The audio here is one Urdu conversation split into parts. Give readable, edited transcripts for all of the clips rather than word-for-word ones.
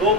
2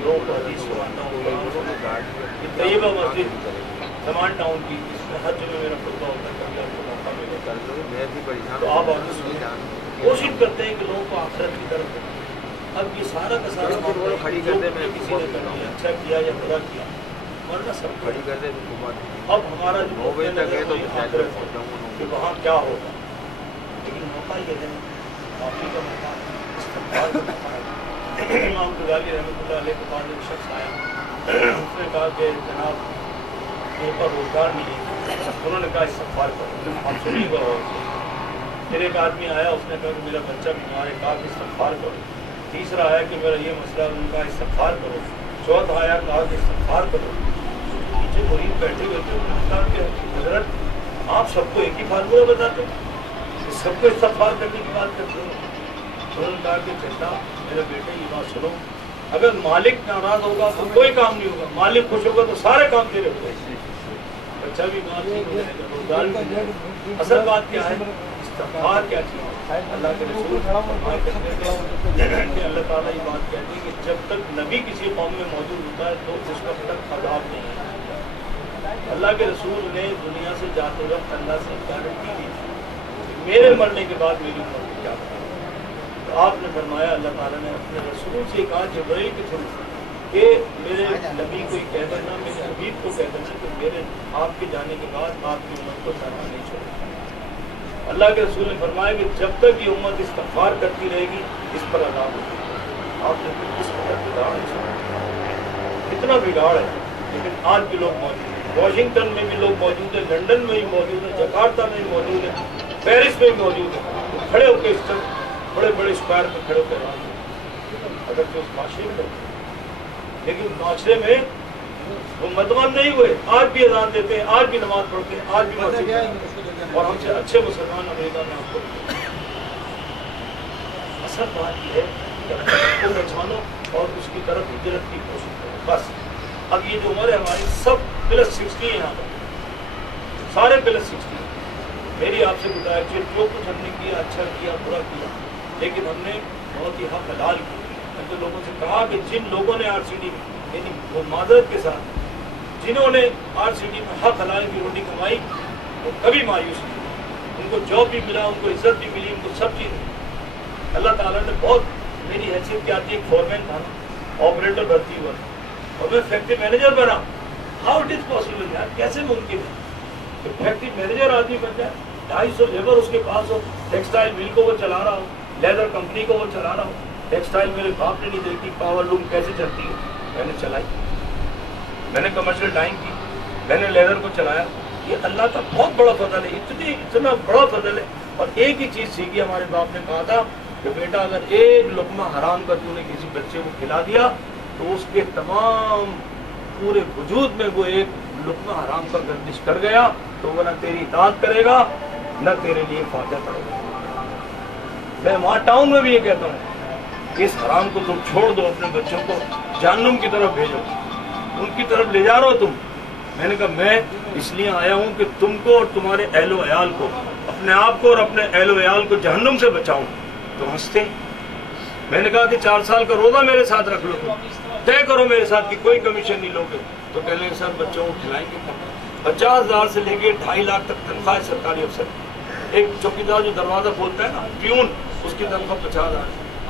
گروہ کو حدیث سناتا ہوں، یہ طیبہ مسجد سمان ٹاؤن کی، اس میں حج میں میرا خطبہ ہوتا ہے، کبھی آپ کو موقع ملے تو آپ آگے سنیں۔ کوشش کرتے ہیں کہ لوگوں کو آخرت کی طرف لیں۔ اب یہ سارا کا سارا معاملہ جو کسی نے کر دیا، اچھا کیا یا برا کیا، ورنہ سب کھڑی کر دے۔ اب ہمارا جو آخرت کہ وہاں کیا ہوگا، لیکن موقع یہ ہے معافی کا موقع، استغفار کا موقع ہے۔ امام غزالی رحمۃ اللہ علیہ کے پاس ایک شخص آیا، اس نے کہا کہ جناب میرے پر روزگار نہیں ہے، انہوں نے کہا استغفار کرو، آپ سنیے گا۔ اور پھر ایک آدمی آیا، اس نے کہا کہ میرا بچہ بیمار ہے، کہا کہ استغفار کرو۔ تیسرا آیا کہ میرا یہ مسئلہ، انہوں نے کہا استغفار کرو۔ چوتھا آیا، کہا کہ استغفار کرو۔ نیچے مرید بیٹھے ہوئے تھے، انہوں نے کہا کہ حضرت آپ سب کو ایک ہی فارمولہ بتاتے ہیں، سب کو استغفار کرنے کی بات کرتے ہیں۔ انہوں نے کہا کہ بیٹا میرے بیٹے یہ بات سنو، اگر مالک ناراض ہوگا تو کوئی کام نہیں ہوگا، مالک خوش ہوگا تو سارے کام تیرے ہوگا۔ بچہ بھی بات نہیں ہو جائے گا، روزگار بھی ملے گا۔ اصل بات کیا ہے، استغفار کیا چیز ہے؟ اللہ کے رسول کہ اللہ تعالیٰ یہ بات کہتے ہیں کہ جب تک نبی کسی قوم میں موجود ہوتا ہے تو اس وقت تک عذاب نہیں ہے۔ اللہ کے رسول نے دنیا سے جاتے وقت اللہ سے گارنٹی دی کہ میرے مرنے کے بعد میری امت کو کیا کرنا۔ تو آپ نے فرمایا، اللہ تعالیٰ نے اپنے رسول سے کہا جبرائیل کے تھرو کہ میرے نبی کو کہہ دینا، میرے حبیب کو کہہ دینا کہ میرے آپ کے جانے کے بعد آپ کی امت کو ساتھ نہیں چھوڑے۔ اللہ کے رسول نے فرمایا کہ جب تک یہ امت استغفار کرتی رہے گی اس پر عذاب ہوگا۔ آپ نے کس قدر بگاڑ ہے، اتنا بگاڑ ہے، لیکن آج بھی لوگ موجود ہیں، واشنگٹن میں بھی لوگ موجود ہیں، لنڈن میں بھی موجود ہیں، جکارتا میں بھی موجود ہیں، پیرس میں بھی موجود ہیں، کھڑے ہو کے اس طرح بڑے بڑے اسکوائر میں کھڑے ہو کے اگر جو اس معاشرے میں کرتے ہیں، لیکن معاشرے میں وہ مدمن نہیں ہوئے، آج بھی اذان دیتے ہیں، آج بھی نماز پڑھتے ہیں، آج بھی مسجد ہیں، اور ہم سے اچھے مسلمان امریکہ میں آپ کو۔ اصل بات یہ ہے کہ اللہ کو پہچانو اور اس کی طرف ہجرت کی کوشش کرو، بس۔ اب یہ جو عمر ہے ہماری سب +60 ہے، یہاں پر سارے +60۔ میری آپ سے گزارش ہے، جو کچھ ہم نے کیا اچھا کیا برا کیا، لیکن ہم نے بہت ہی حق حلال کیا۔ میں تو لوگوں سے کہا کہ جن لوگوں نے RCD میں، یعنی وہ معذرت کے ساتھ جنہوں نے RCD میں حق حلال کی روٹی کمائی، وہ کبھی مایوس نہیں، ان کو جاب بھی ملا، ان کو عزت بھی ملی، ان کو سب چیز ملی۔ اللہ تعالیٰ نے بہت، میری حیثیت کیا تھی، ایک فورمین تھا نا، آپریٹر بھرتی ہوا اور میں فیکٹری مینیجر بنا۔ ہاؤ اٹ از پاسبل یار، کیسے ممکن ہے کہ فیکٹری مینیجر آدمی بن جائے، 250 لیبر اس کے پاس ہو، ٹیکسٹائل مل کو وہ چلا رہا ہو، لیدر کمپنی کو وہ چلا رہا ہو، ٹیکسٹائل میرے باپ نے نہیں دیکھی، پاور لوم کیسے چلتی ہے، میں نے چلائی، میں نے کمرشل ڈائنگ کی، میں نے لیدر کو چلایا۔ یہ اللہ کا بہت بڑا فضل ہے، اتنا بڑا فضل ہے۔ اور ایک ہی چیز سیکھی، ہمارے باپ نے کہا تھا کہ بیٹا اگر ایک لقمہ حرام کا تو نے کسی بچے کو کھلا دیا تو اس کے تمام پورے وجود میں وہ ایک لقمہ حرام کا گردش کر گیا، تو وہ نہ تیری اطاعت کرے گا نہ تیرے لیے فاتحہ پڑھے گا۔ میں وہاں ٹاؤن میں بھی یہ کہتا ہوں کہ اس حرام کو تم چھوڑ دو، اپنے بچوں کو جہنم کی طرف بھیجو، ان کی طرف لے جا رہا ہو تم۔ میں نے کہا میں اس لیے آیا ہوں کہ تم کو اور تمہارے اہل و عیال کو، اپنے آپ کو اور اپنے اہل و عیال کو جہنم سے بچاؤں۔ تو ہنستے۔ میں نے کہا کہ 4 سال کا روزہ میرے ساتھ رکھ لو، طے کرو میرے ساتھ کہ کوئی کمیشن نہیں لوگے۔ تو کہنے کے ساتھ بچوں کو کھلائیں گے، 50,000 سے لے کے 2.5 لاکھ تک تنخواہ ہے سرکاری افسر۔ ایک چوکیدار جو دروازہ کھولتا ہے نا، پیون، اس کی تنخواہ 50,000۔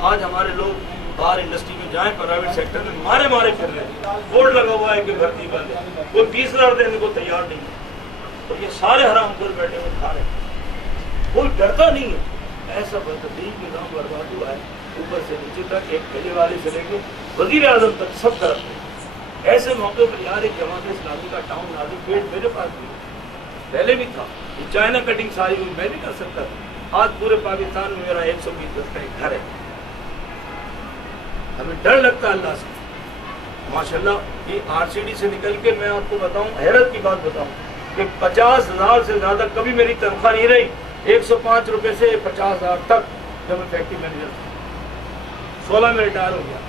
آج ہمارے لوگ باہر انڈسٹری میں جائیں، پرائیویٹ سیکٹر میں مارے پھر رہے ہیں، بورڈ لگا ہوا ہے کہ بھرتی والے، کوئی 20,000 دینے کو تیار نہیں ہے، اور یہ سارے حرام خور بیٹھے ہوئے کھا رہے ہیں، کوئی ڈرتا نہیں ہے۔ ایسا بدترین نظام برباد ہوا ہے، اوپر سے نیچے تک، ایک پہلے والے سے لے کے وزیر اعظم تک سب طرف ہے۔ ایسے موقع پر یار ایک جماعت اسلامی کا ٹاؤن نازک پیٹ میرے پاس بھی پہلے بھی تھا، یہ چائنا کٹنگ ساری ہوئی میں نہیں کر سکتا۔ آج پورے پاکستان میں میرا 120 گز کا ایک گھر ہے، ہمیں ڈر لگتا ہے اللہ سے۔ ماشاءاللہ یہ RCD سے نکل کے میں آپ کو بتاؤں، حیرت کی بات بتاؤں کہ 50,000 سے زیادہ کبھی میری تنخواہ نہیں رہی، 105 روپے سے 50,000 تک جب میں فیکٹری مینیجر تھا۔ 16 میں ریٹائر ہو گیا،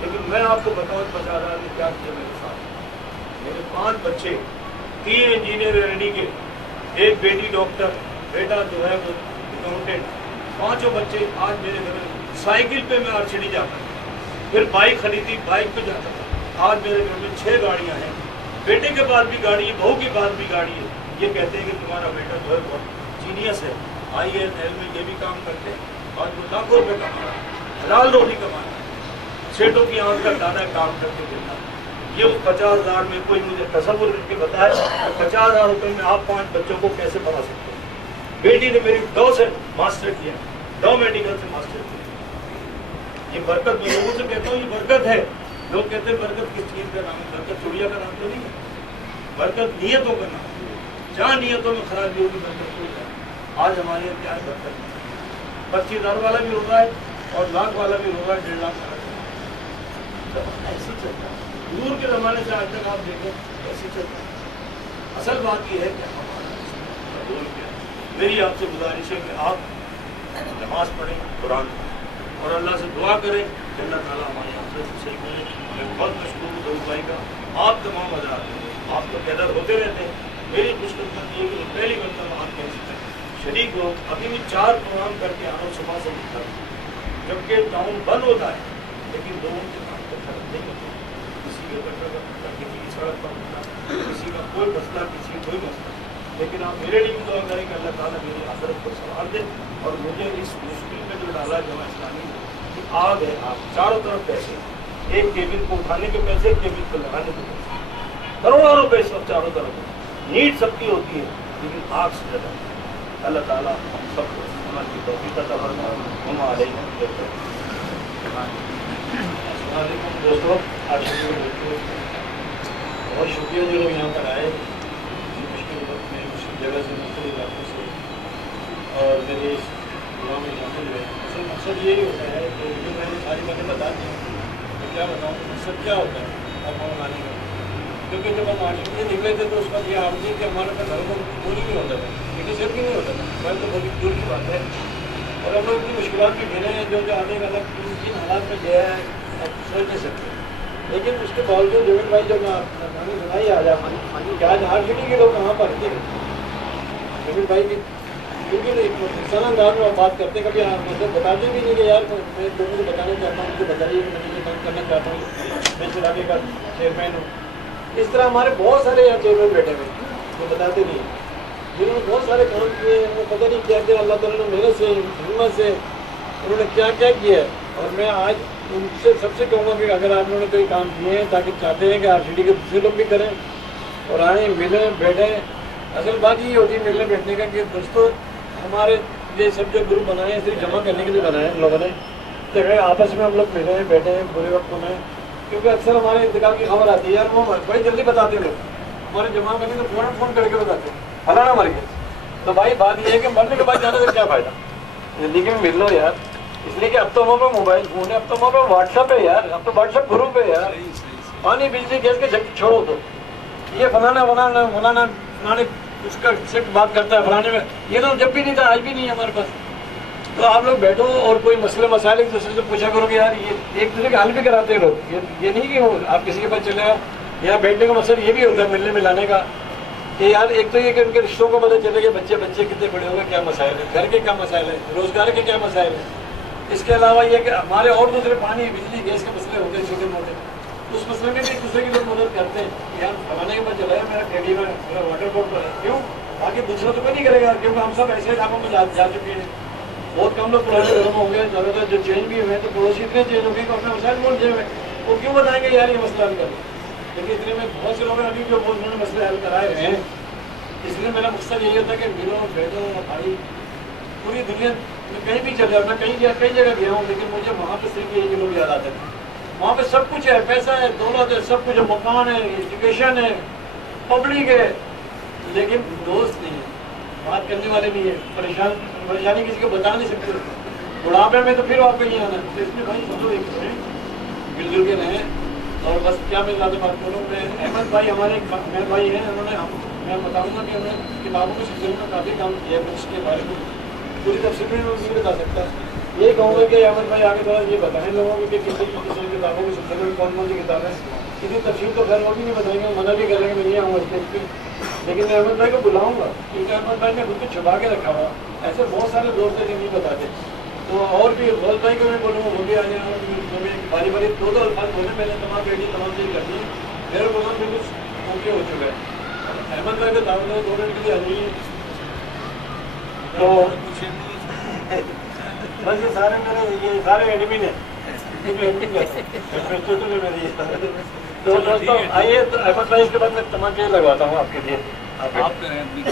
لیکن میں آپ کو بتاؤں 50,000 میں کیا کیا میرے ساتھ۔ میرے 5 بچے، 3 انجینئر ریڈی کے، ایک بیٹی ڈاکٹر، بیٹا جو ہے وہ اکاؤنٹنٹ، 5 بچے آج میرے گھر میں۔ سائیکل پہ میں RCD جاتا تھا، پھر بائک خریدی، بائک پہ جاتا تھا، آج میرے گھر میں 6 گاڑیاں ہیں، بیٹے کے پاس بھی گاڑی ہے، بہو کے پاس بھی گاڑی ہے. یہ کہتے ہیں کہ تمہارا بیٹا جو ہے بہت جینیس ہے، IAS میں یہ بھی کام کرتے ہیں اور وہ لاکھوں روپے کما رہا ہے، حلال روٹی کما رہا ہے، سیٹوں کی آنکھ کا دانا کام کر کے دیتا ہے. یہ 50,000 میں کوئی مجھے تصور کر کے بتائے 50,000 روپے میں آپ 5 بچوں کو کیسے پڑھا سکتے ہیں. بیٹی نے میری 2 سے ماسٹر کیا، 2 میڈیکل سے ماسٹر کیا. یہ برکت میں لوگوں سے کہتا ہوں یہ برکت ہے. لوگ کہتے ہیں برکت کس چیز کا نام ہے؟ برکت چڑیا کا نام تو نہیں ہے، برکت نیتوں کا نام ہے. جہاں نیتوں میں خرابی ہوگی برکت ہو جائے. آج ہمارے یہاں کیا ہے برکت ہے. 25,000 والا بھی ہو رہا ہے اور لاکھ والا بھی ہو رہا ہے، 1.5 لاکھ والا ایسے چلتا ہے. دور کے زمانے سے آج تک آپ دیکھیں ایسے چلتا ہے. اصل بات یہ ہے کہ ہمارا دور کیا ہے. میری آپ سے گزارش ہے کہ آپ نماز پڑھیں، قرآن پڑھیں اور اللہ سے دعا کریں کہ اللہ تعالیٰ ہمارے آپ سے صحیح کرے. میں بہت مشکور ہوں دعوت بھائی کا. آپ تمام حضرات آپ تو پیدل ہوتے رہتے ہیں. میری خوش قسمت یہ کہ پہلی مرتبہ آپ کہہ سکتے ہیں شریک ہو. ابھی بھی 4 پروگرام کر کے آنا صبح سے نکلا جبکہ ٹاؤن بند ہوتا ہے لیکن لوگوں کے کام کو فرق نہیں ہوتا. کسی کے بچوں کا مسئلہ، کسی کی سڑک پر مسئلہ، کسی کا کوئی مسئلہ، کسی کا کوئی مسئلہ. لیکن آپ میرے لیے بھی دعا کریں کہ اللہ تعالیٰ میری آخرت کو سنوار دے اور مجھے اس مشکل میں جو ڈالا جمع اسلامی کی آگ ہے. آپ چاروں طرف پیسے، ایک کیبل کو اٹھانے کے پیسے، کیبل کو لگانے کے پیسے، کروڑوں روپے سب چاروں طرف. نیڈ سب کی ہوتی ہے لیکن آگ سے زیادہ. اللہ تعالیٰ ہم سب کو عمل کی توفیق عطا فرمائے. ہم علیکم السلام علیکم دوستوں. آج بہت شکریہ جو لوگ یہاں پر آئے مشکل وقت میں مشکل جگہ سے مختلف علاقوں سے اور میرے اس پروگرام میں شامل ہوئے. اصل مقصد یہی ہوتا ہے کہ جو میں نے ساری باتیں بتا دی تو کیا بتاؤں مقصد کیا ہوتا ہے اب ہم آنے کا. کیونکہ جب ہم آنے کے لیے نکلے تھے تو اس وقت یہ آپ نہیں کہ ہمارے پاس گھروں کو پوری نہیں ہوتا تھا، لیکن صرف بھی نہیں ہوتا تھا. میں تو بہت دور کی بات ہے اور ہم لوگ اتنی مشکلات بھی گھیرے ہیں جو آنے کا الگ کن حالات میں گیا ہے آپ سوچ نہیں سکتے. لیکن اس کے باوجود جمیل بھائی جب میں سنائی آ جا کہ آج RCD کے لوگ کہاں پر تھے جمیل بھائی کی، کیونکہ انسان انداز میں بات کرتے ہیں کبھی مطلب بتاتے بھی نہیں کہ یار میں لوگوں کو بتانا چاہتا ہوں، مجھے بتائیے کہ میں یہ کام کرنا چاہتا ہوں، میں اس علاقے کا چیئرمین ہوں. اس طرح ہمارے بہت سارے یہاں چیئرمین بیٹھے ہوئے جو بتاتے نہیں، جنہوں نے بہت سارے کام کیے ہیں. وہ پتہ نہیں کیا کہ اللہ تعالیٰ نے محنت سے ہمت سے انہوں نے کیا کیا کیا ہے. اور میں آج ان سے سب سے کہوں گا کہ اگر آپ نے کوئی کام کیے ہیں تاکہ چاہتے ہیں کہ RCD کے دوسرے لوگ بھی کریں اور آئیں ملیں بیٹھیں. اصل بات یہ ہوتی ہے ملنے بیٹھنے کا کہ دوستوں ہمارے یہ سب جو گروپ بنائے ہیں صرف جمع کرنے کے لیے بنائے ہیں ہم لوگوں نے کہ آپس میں ہم لوگ ملیں بیٹھیں برے وقتوں میں. کیونکہ اکثر ہمارے انتقال کی خبر آتی ہے یار وہ بڑی جلدی بتاتے ہیں لوگ. ہمارے جمع کرنے تو فوراً فون کر کے بتاتے ہیں فلانا مر گیا. تو بھائی بات یہ ہے کہ مرنے کے بعد جانے سے کیا فائدہ، زندگی میں مل لو یار. اس لیے کہ اب تو وہاں پہ موبائل فون ہے، اب تو وہاں پہ واٹس ایپ ہے یار، اب تو واٹس ایپ گروپ ہے یار. پانی بجلی گیس کے جھٹکے چھوڑو تو یہ فلانا فلانا فلانا فلانے اس کا صرف بات کرتا ہے فلانے میں، یہ تو جب بھی نہیں تھا آج بھی نہیں ہے ہمارے پاس. تو آپ لوگ بیٹھو اور کوئی مسئلے مسائل ایک دوسرے سے پوچھا کرو کہ یار یہ ایک دوسرے کا حل بھی کراتے ہیں لوگ. یہ نہیں کہ آپ کسی کے پاس چلے گا. یہاں بیٹھنے کا مقصد یہ بھی ہوتا ہے ملنے ملانے کا کہ یار ایک تو یہ کہ ان کے رشتوں کو پتہ چلے کہ بچے کتنے بڑے ہو گئے، کیا مسائل ہے، گھر کے کیا مسائل ہیں، روزگار کے کیا مسائل ہیں. اس کے علاوہ یہ کہ ہمارے اور دوسرے پانی بجلی گیس کے مسئلے ہوتے ہیں چھوٹے موٹے، اس مسئلے میں بھی ایک دوسرے کی لوگ مدد کرتے ہیں. یار فلانے کے پاس چلا ہے میرا ٹیڈی میں میرا واٹر بورڈ پر ہے، کیوں باقی دوسروں تو کوئی نہیں کرے گا کیونکہ ہم سب ایسے علاقوں میں جا چکے ہیں. بہت کم لوگ پرانے گھروں میں ہوں گے، زیادہ تر جو چینج بھی ہوئے ہیں تو پڑوسی اتنے چینج ہو گئے کہ اپنے مسائل بول دیے ہوئے وہ کیوں بتائیں گے یار یہ مسئلہ حل کریں. لیکن اتنے میں بہت سے لوگ ہیں ابھی جو بہت انہوں نے مسئلے حل کرائے ہوئے ہیں. اس لیے میرا مقصد یہی ہوتا ہے کہ ملو بیٹھو بھائی. پوری دنیا میں کہیں بھی چل جاؤ، میں کئی جگہ گیا ہوں لیکن مجھے وہاں پہ صرف یہ لوگ یاد آتے ہیں. وہاں پہ سب کچھ ہے، پیسہ ہے، دولت ہے، سب کچھ ہے، مکان ہے، ایجوکیشن ہے، پبلک ہے، لیکن دوست نہیں ہے، بات کرنے والے نہیں ہے. پریشانی کسی کو بتا نہیں سکتے. بڑھاپے میں تو پھر آپ کو یہ آنا ہے. اس میں بھائی سب ایک مل جل کے رہیں. اور بس کیا میں زیادہ بات کروں، میں احمد بھائی ہمارے میرے بھائی ہیں، انہوں نے میں بتاؤں گا کہ انہوں نے کتابوں کے سلسلے میں کافی کام کیا ہے. اس کے بارے میں پوری تفصیل میں نہیں بتا سکتا. یہی کہوں گا کہ احمد بھائی آگے تھوڑا یہ بتائیں لوگوں کو کہ کسی کتابوں کے سلسلے میں کون سی کتابیں. کسی تفصیل تو خیر وہ بھی نہیں بتائیں گے، منع بھی کر لیں گے میں نہیں آؤں گا اسٹیج پہ. لیکن میں احمد بھائی کو بلاؤں گا کیونکہ احمد بھائی نے خود کو چھپا کے رکھا ہوا. ایسے بہت سارے دوست ہیں جو نہیں بتاتے. تو اور بھی غلط بھائی کو میں بولوں گا وہ بھی آ جائیں اور باری باری دو الفاظ بولے پہلے تمام بیٹی تمام چیز کرنی ہے. میرا پروگرام بالکل اوکے ہو چکا ہے. احمد بھائی کو دعوت ہے 2 منٹ کے لیے آ جائیے. تو بس یہ سارے میرے یہ سارے ایڈمن ہیں. تو دوستوں آئیے احمد بھائی اس کے بعد میں تمام چیز لگواتا ہوں آپ کے لیے. آپ کریں اپنی